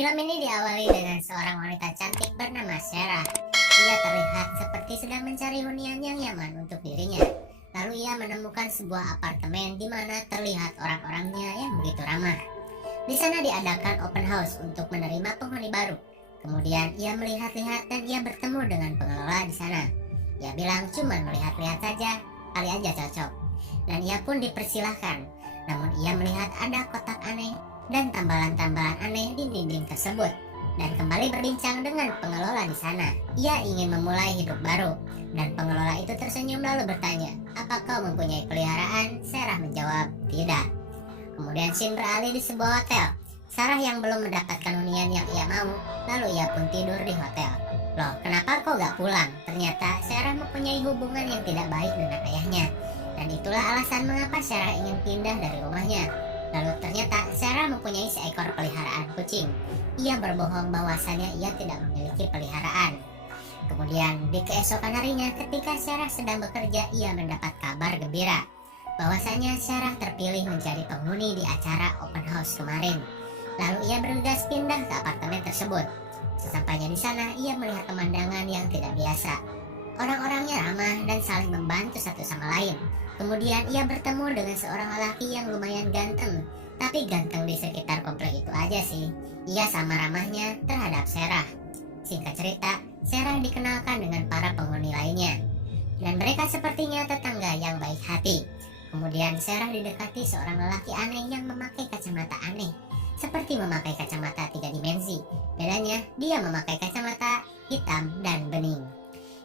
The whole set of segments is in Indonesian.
Film ini diawali dengan seorang wanita cantik bernama Sarah. Ia terlihat seperti sedang mencari hunian yang nyaman untuk dirinya. Lalu ia menemukan sebuah apartemen di mana terlihat orang-orangnya yang begitu ramah. Di sana diadakan open house untuk menerima penghuni baru. Kemudian ia melihat-lihat dan ia bertemu dengan pengelola di sana. Ia bilang cuma melihat-lihat saja, kali aja cocok. Dan ia pun dipersilahkan. Namun ia melihat ada kotak aneh dan tambalan-tambalan aneh di dinding tersebut. Dan kembali berbincang dengan pengelola di sana. Ia ingin memulai hidup baru. Dan pengelola itu tersenyum lalu bertanya, "Apa kau mempunyai peliharaan?" Sarah menjawab, "Tidak." Kemudian scene beralih di sebuah hotel. Sarah yang belum mendapatkan hunian yang ia mau, lalu ia pun tidur di hotel. "Loh, kenapa kau gak pulang?" Ternyata Sarah mempunyai hubungan yang tidak baik dengan ayahnya. Dan itulah alasan mengapa Sarah ingin pindah dari rumahnya. Lalu ternyata Sarah mempunyai seekor peliharaan kucing. Ia berbohong bahwasannya ia tidak memiliki peliharaan. Kemudian di keesokan harinya ketika Sarah sedang bekerja, ia mendapat kabar gembira bahwasanya Sarah terpilih menjadi penghuni di acara open house kemarin. Lalu ia bergegas pindah ke apartemen tersebut. Sesampainya di sana, ia melihat pemandangan yang tidak biasa. Orang-orangnya ramah dan saling membantu satu sama lain. Kemudian ia bertemu dengan seorang lelaki yang lumayan ganteng. Tapi ganteng di sekitar komplek itu aja sih. Ia sama ramahnya terhadap Sarah. Singkat cerita, Sarah dikenalkan dengan para penghuni lainnya. Dan mereka sepertinya tetangga yang baik hati. Kemudian Sarah didekati seorang lelaki aneh yang memakai kacamata aneh. Seperti memakai kacamata 3 dimensi. Bedanya, dia memakai kacamata hitam dan bening.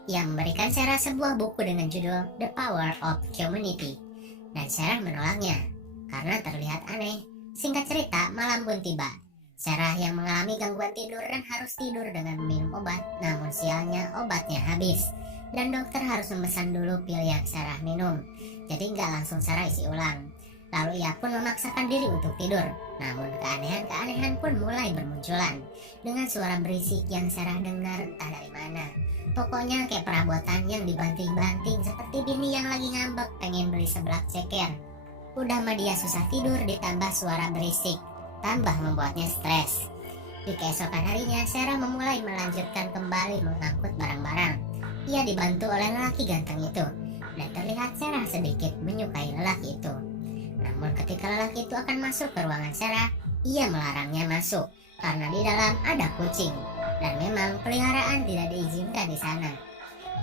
Ia memberikan Sarah sebuah buku dengan judul The Power of Community. Dan Sarah menolaknya karena terlihat aneh. Singkat cerita, malam pun tiba. Sarah yang mengalami gangguan tidur dan harus tidur dengan minum obat. Namun sialnya obatnya habis. Dan dokter harus memesan dulu pil yang Sarah minum. Jadi nggak langsung Sarah isi ulang. Lalu ia pun memaksakan diri untuk tidur. Namun keanehan-keanehan pun mulai bermunculan. Dengan suara berisik yang Sarah dengar entah dari mana. Pokoknya kayak perabotan yang dibanting-banting seperti bini yang lagi ngambek pengen beli seblak ceker. Udah mah dia susah tidur ditambah suara berisik. Tambah membuatnya stres. Di keesokan harinya Sarah memulai melanjutkan kembali mengangkut barang-barang. Ia dibantu oleh lelaki ganteng itu. Dan terlihat Sarah sedikit menyukai lelaki itu. Namun ketika lelaki itu akan masuk ke ruangan Sarah, ia melarangnya masuk karena di dalam ada kucing. Dan memang peliharaan tidak diizinkan di sana.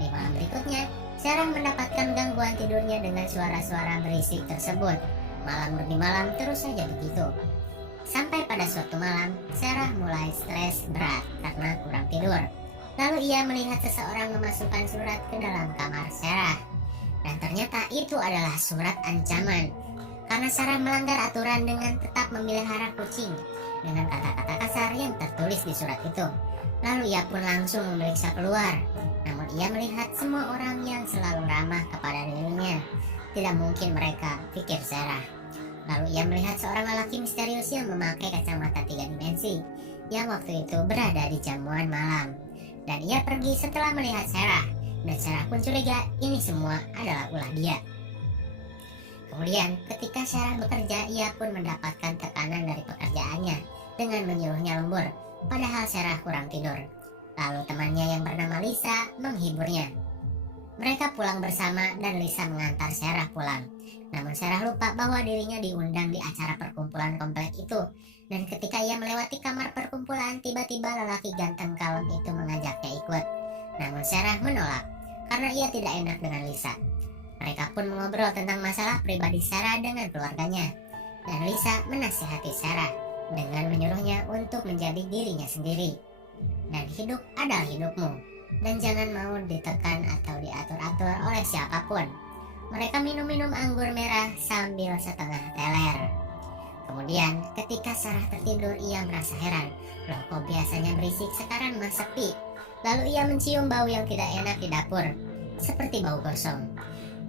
Di malam berikutnya, Sarah mendapatkan gangguan tidurnya dengan suara-suara berisik tersebut. Malam demi malam terus saja begitu. Sampai pada suatu malam, Sarah mulai stres berat karena kurang tidur. Lalu ia melihat seseorang memasukkan surat ke dalam kamar Sarah. Dan ternyata itu adalah surat ancaman. Karena Sarah melanggar aturan dengan tetap memelihara kucing. Dengan kata-kata kasar yang tertulis di surat itu. Lalu ia pun langsung memeriksa keluar. Namun ia melihat semua orang yang selalu ramah kepada dirinya. Tidak mungkin mereka, pikir Sarah. Lalu ia melihat seorang lelaki misterius yang memakai kacamata 3 dimensi. Yang waktu itu berada di jamuan malam. Dan ia pergi setelah melihat Sarah. Dan Sarah pun curiga ini semua adalah ulah dia. Kemudian ketika Sarah bekerja, ia pun mendapatkan tekanan dari pekerjaannya dengan menyuruhnya lembur. Padahal Sarah kurang tidur. Lalu temannya yang bernama Lisa menghiburnya. Mereka pulang bersama dan Lisa mengantar Sarah pulang. Namun Sarah lupa bahwa dirinya diundang di acara perkumpulan komplek itu. Dan ketika ia melewati kamar perkumpulan, tiba-tiba lelaki ganteng kalem itu mengajaknya ikut. Namun Sarah menolak karena ia tidak enak dengan Lisa. Mereka pun mengobrol tentang masalah pribadi Sarah dengan keluarganya. Dan Lisa menasihati Sarah dengan menyuruhnya untuk menjadi dirinya sendiri. Dan hidup adalah hidupmu. Dan jangan mau ditekan atau diatur-atur oleh siapapun. Mereka minum-minum anggur merah sambil setengah teler. Kemudian ketika Sarah tertidur, ia merasa heran. Loh, kok biasanya berisik sekarang mah sepi. Lalu ia mencium bau yang tidak enak di dapur. Seperti bau gosong.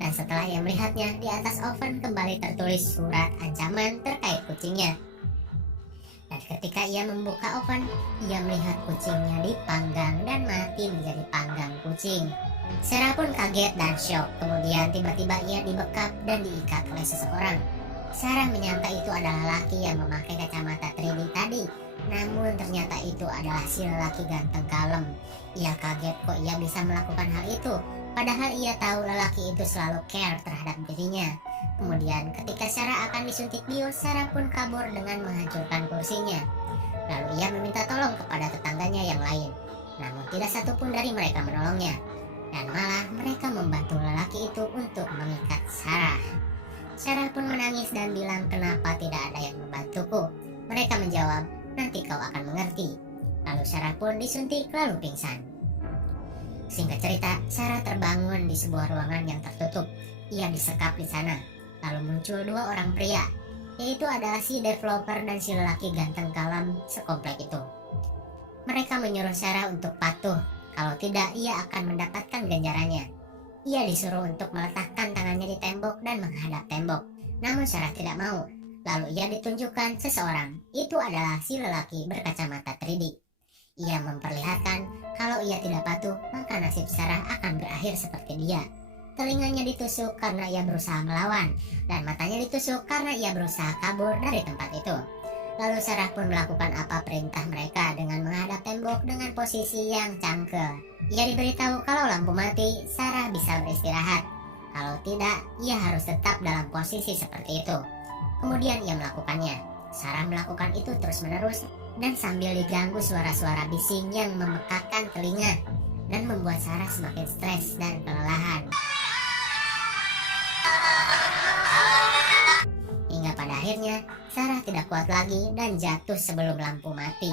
Dan setelah ia melihatnya, di atas oven kembali tertulis surat ancaman terkait kucingnya. Dan ketika ia membuka oven, ia melihat kucingnya dipanggang dan mati menjadi panggang kucing. Sarah pun kaget dan syok. Kemudian tiba-tiba ia dibekap dan diikat oleh seseorang. Sarah menyangka itu adalah laki yang memakai kacamata 3D tadi. Namun ternyata itu adalah si lelaki ganteng kalem. Ia kaget kok ia bisa melakukan hal itu, padahal ia tahu lelaki itu selalu care terhadap dirinya. Kemudian ketika Sarah akan disuntik bius, Sarah pun kabur dengan menghancurkan kursinya. Lalu ia meminta tolong kepada tetangganya yang lain. Namun tidak satupun dari mereka menolongnya. Dan malah mereka membantu lelaki itu untuk mengikat Sarah. Sarah pun menangis dan bilang, "Kenapa tidak ada yang membantuku?" Mereka menjawab, "Nanti kau akan mengerti." Lalu Sarah pun disuntik lalu pingsan. Singkat cerita, Sarah terbangun di sebuah ruangan yang tertutup. Ia disekap di sana. Lalu muncul dua orang pria, yaitu adalah si developer dan si lelaki ganteng kalem sekomplek itu. Mereka menyuruh Sarah untuk patuh, kalau tidak ia akan mendapatkan ganjarannya. Ia disuruh untuk meletakkan tangannya di tembok dan menghadap tembok. Namun Sarah tidak mau. Lalu ia ditunjukkan seseorang. Itu adalah si lelaki berkacamata 3D. Ia memperlihatkan kalau ia tidak patuh, maka nasib Sarah akan berakhir seperti dia. Telinganya ditusuk karena ia berusaha melawan, dan matanya ditusuk karena ia berusaha kabur dari tempat itu. Lalu Sarah pun melakukan apa perintah mereka dengan menghadap tembok dengan posisi yang cangkel. Ia diberitahu kalau lampu mati, Sarah bisa beristirahat. Kalau tidak, ia harus tetap dalam posisi seperti itu. Kemudian ia melakukannya. Sarah melakukan itu terus-menerus dan sambil diganggu suara-suara bising yang memekakkan telinga dan membuat Sarah semakin stres dan kelelahan. Hingga pada akhirnya Sarah tidak kuat lagi dan jatuh sebelum lampu mati.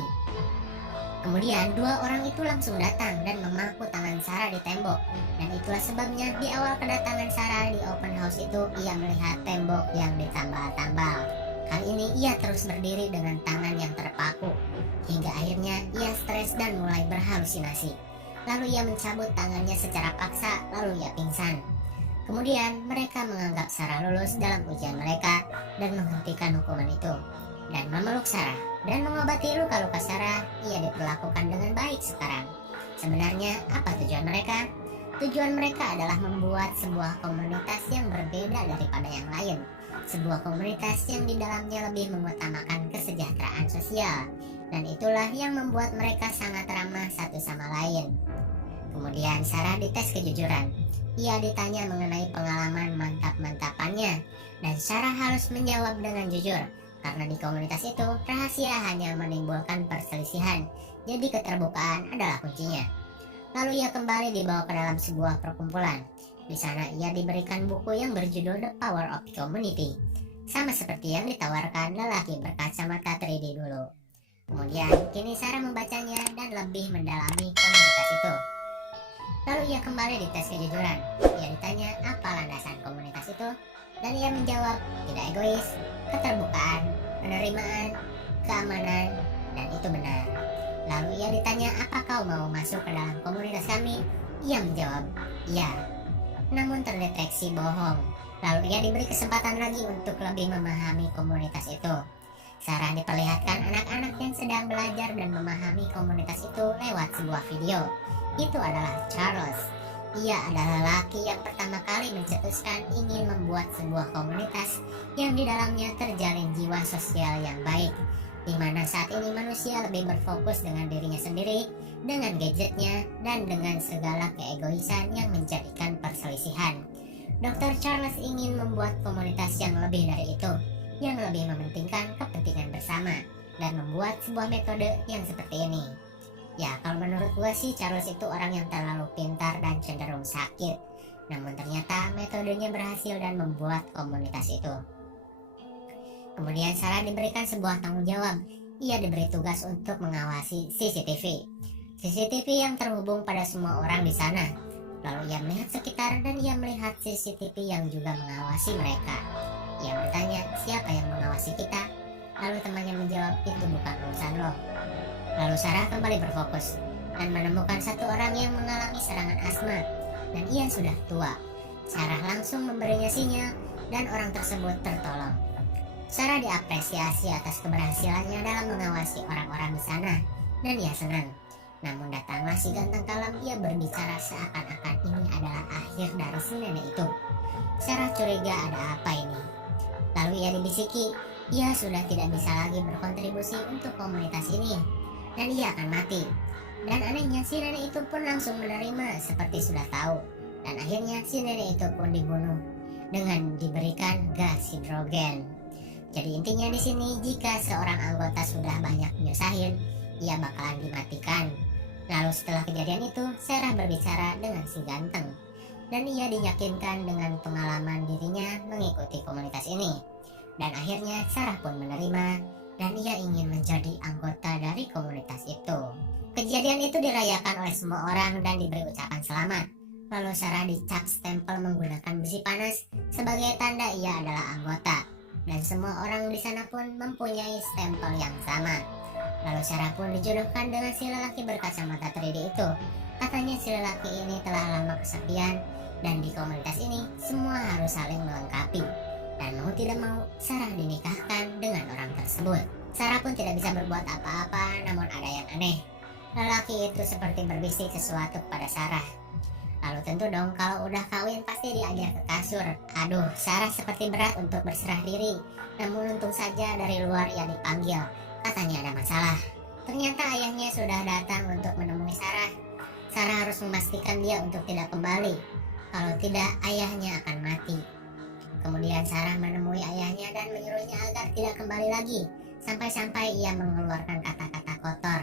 Kemudian dua orang itu langsung datang dan memaku tangan Sarah di tembok. Dan itulah sebabnya di awal kedatangan Sarah di open house itu ia melihat tembok yang ditambal-tambal. Kali ini ia terus berdiri dengan tangan yang terpaku. Hingga akhirnya ia stres dan mulai berhalusinasi. Lalu ia mencabut tangannya secara paksa, lalu ia pingsan. Kemudian mereka menganggap Sarah lulus dalam ujian mereka dan menghentikan hukuman itu. Dan memeluk Sarah dan mengobati luka-luka Sarah, ia diperlakukan dengan baik sekarang. Sebenarnya apa tujuan mereka? Tujuan mereka adalah membuat sebuah komunitas yang berbeda daripada yang lain. Sebuah komunitas yang di dalamnya lebih mengutamakan kesejahteraan sosial. Dan itulah yang membuat mereka sangat ramah satu sama lain. Kemudian Sarah dites kejujuran. Ia ditanya mengenai pengalaman mantap-mantapannya. Dan Sarah harus menjawab dengan jujur. Karena di komunitas itu, rahasia hanya menimbulkan perselisihan. Jadi keterbukaan adalah kuncinya. Lalu ia kembali dibawa ke dalam sebuah perkumpulan. Di sana ia diberikan buku yang berjudul The Power of Community. Sama seperti yang ditawarkan lelaki berkacamata 3D dulu. Kemudian kini Sarah membacanya dan lebih mendalami komunitas itu. Lalu ia kembali dites kejujuran. Ia ditanya apa landasan komunitas itu. Dan ia menjawab, tidak egois, keterbukaan, penerimaan, keamanan, dan itu benar. Lalu ia ditanya, apa kau mau masuk ke dalam komunitas kami? Ia menjawab, iya. Namun terdeteksi bohong. Lalu ia diberi kesempatan lagi untuk lebih memahami komunitas itu. Sarah diperlihatkan anak-anak yang sedang belajar dan memahami komunitas itu lewat sebuah video. Itu adalah Charles. Ia adalah lelaki yang pertama kali mencetuskan ingin membuat sebuah komunitas yang di dalamnya terjalin jiwa sosial yang baik, di mana saat ini manusia lebih berfokus dengan dirinya sendiri, dengan gadgetnya, dan dengan segala keegoisan yang menjadikan perselisihan. Dr. Charles ingin membuat komunitas yang lebih dari itu, yang lebih mementingkan kepentingan bersama, dan membuat sebuah metode yang seperti ini. Ya, kalau menurut gue sih Charles itu orang yang terlalu pintar dan cenderung sakit. Namun ternyata metodenya berhasil dan membuat komunitas itu. Kemudian Sarah diberikan sebuah tanggung jawab. Ia diberi tugas untuk mengawasi CCTV. CCTV yang terhubung pada semua orang di sana. Lalu ia melihat sekitar dan ia melihat CCTV yang juga mengawasi mereka. Ia bertanya, siapa yang mengawasi kita? Lalu temannya menjawab, itu bukan urusan lo. Lalu Sarah kembali berfokus dan menemukan satu orang yang mengalami serangan asma dan ia sudah tua. Sarah langsung memberinya sinyal dan orang tersebut tertolong. Sarah diapresiasi atas keberhasilannya dalam mengawasi orang-orang di sana dan ia senang. Namun datanglah si ganteng kalem, ia berbicara seakan-akan ini adalah akhir dari si nenek itu. Sarah curiga ada apa ini. Lalu ia dibisiki, ia sudah tidak bisa lagi berkontribusi untuk komunitas ini dan ia akan mati. Dan anehnya si nenek itu pun langsung menerima seperti sudah tahu. Dan akhirnya si nenek itu pun dibunuh dengan diberikan gas hidrogen. Jadi intinya di sini jika seorang anggota sudah banyak nyusahin, ia bakalan dimatikan. Lalu setelah kejadian itu, Sarah berbicara dengan si ganteng. Dan ia diyakinkan dengan pengalaman dirinya mengikuti komunitas ini. Dan akhirnya Sarah pun menerima dan ia ingin menjadi anggota dari komunitas itu. Kejadian itu dirayakan oleh semua orang dan diberi ucapan selamat. Lalu Sarah dicap stempel menggunakan besi panas sebagai tanda ia adalah anggota. Dan semua orang di sana pun mempunyai stempel yang sama. Lalu Sarah pun dijodohkan dengan si lelaki berkacamata 3D itu. Katanya si lelaki ini telah lama kesepian dan di komunitas ini semua harus saling melengkapi. Dan mau tidak mau Sarah dinikahkan dengan orang tersebut. Sarah pun tidak bisa berbuat apa-apa, namun ada yang aneh. Lelaki itu seperti berbisik sesuatu kepada Sarah. Lalu tentu dong kalau udah kawin pasti diajak ke kasur. Aduh, Sarah seperti berat untuk berserah diri. Namun untung saja dari luar ia dipanggil. Katanya ada masalah. Ternyata ayahnya sudah datang untuk menemui Sarah. Sarah harus memastikan dia untuk tidak kembali. Kalau tidak, ayahnya akan mati. Kemudian Sarah menemui ayahnya dan menyuruhnya agar tidak kembali lagi. Sampai-sampai ia mengeluarkan kata-kata kotor.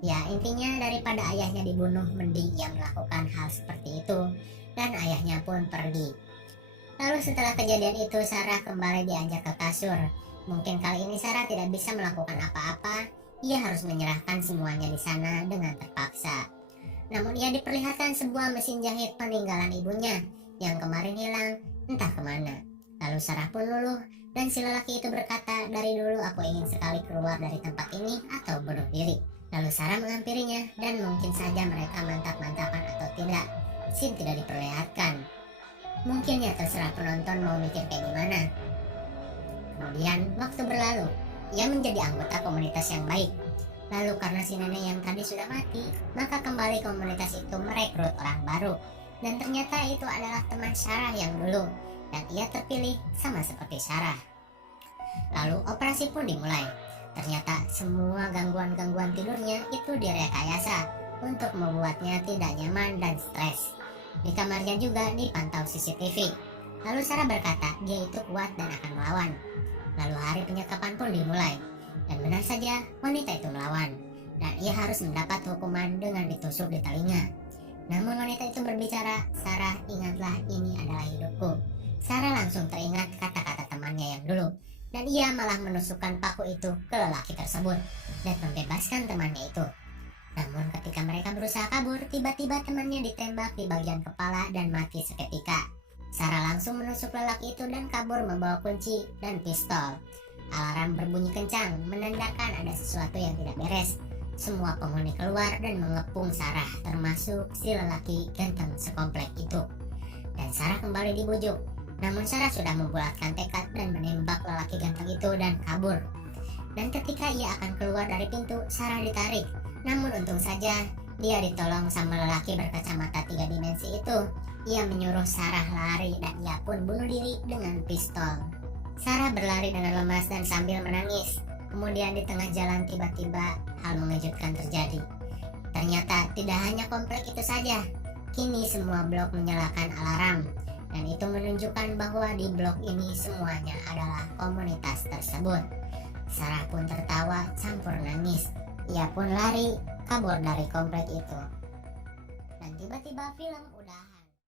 Ya intinya daripada ayahnya dibunuh mending ia melakukan hal seperti itu. Dan ayahnya pun pergi. Lalu setelah kejadian itu Sarah kembali diajak ke kasur. Mungkin kali ini Sarah tidak bisa melakukan apa-apa. Ia harus menyerahkan semuanya di sana dengan terpaksa. Namun ia diperlihatkan sebuah mesin jahit peninggalan ibunya yang kemarin hilang entah kemana. Lalu Sarah pun luluh dan si lelaki itu berkata, dari dulu aku ingin sekali keluar dari tempat ini atau bunuh diri. Lalu Sarah menghampirinya dan mungkin saja mereka mantap-mantapan atau tidak. Scene tidak diperlihatkan. Mungkin ya terserah penonton mau mikir kayak gimana. Kemudian waktu berlalu, ia menjadi anggota komunitas yang baik. Lalu karena si nenek yang tadi sudah mati, maka kembali komunitas itu merekrut orang baru. Dan ternyata itu adalah teman Sarah yang dulu. Dan ia terpilih sama seperti Sarah. Lalu operasi pun dimulai. Ternyata semua gangguan-gangguan tidurnya itu direkayasa untuk membuatnya tidak nyaman dan stres. Di kamarnya juga dipantau CCTV. Lalu Sarah berkata dia itu kuat dan akan melawan. Lalu hari penyekapan pun dimulai. Dan benar saja wanita itu melawan. Dan ia harus mendapat hukuman dengan ditusuk di telinga. Namun wanita itu berbicara, Sarah ingatlah ini adalah hidupku. Sarah langsung teringat kata-kata temannya yang dulu. Dan ia malah menusukkan paku itu ke lelaki tersebut dan membebaskan temannya itu. Namun ketika mereka berusaha kabur, tiba-tiba temannya ditembak di bagian kepala dan mati seketika. Sarah langsung menusuk lelaki itu dan kabur membawa kunci dan pistol. Alarm berbunyi kencang, menandakan ada sesuatu yang tidak beres. Semua penghuni keluar dan mengepung Sarah, termasuk si lelaki ganteng sekomplek itu. Dan Sarah kembali dibujuk. Namun Sarah sudah membulatkan tekad dan menembak lelaki ganteng itu dan kabur. Dan ketika ia akan keluar dari pintu, Sarah ditarik. Namun untung saja dia ditolong sama lelaki berkacamata 3 dimensi itu. Ia menyuruh Sarah lari dan ia pun bunuh diri dengan pistol. Sarah berlari dengan lemas dan sambil menangis. Kemudian di tengah jalan tiba-tiba hal mengejutkan terjadi. Ternyata tidak hanya komplek itu saja. Kini semua blok menyalakan alarm. Dan itu menunjukkan bahwa di blok ini semuanya adalah komunitas tersebut. Sarah pun tertawa campur nangis. Ia pun lari kabur dari komplek itu. Dan tiba-tiba film udah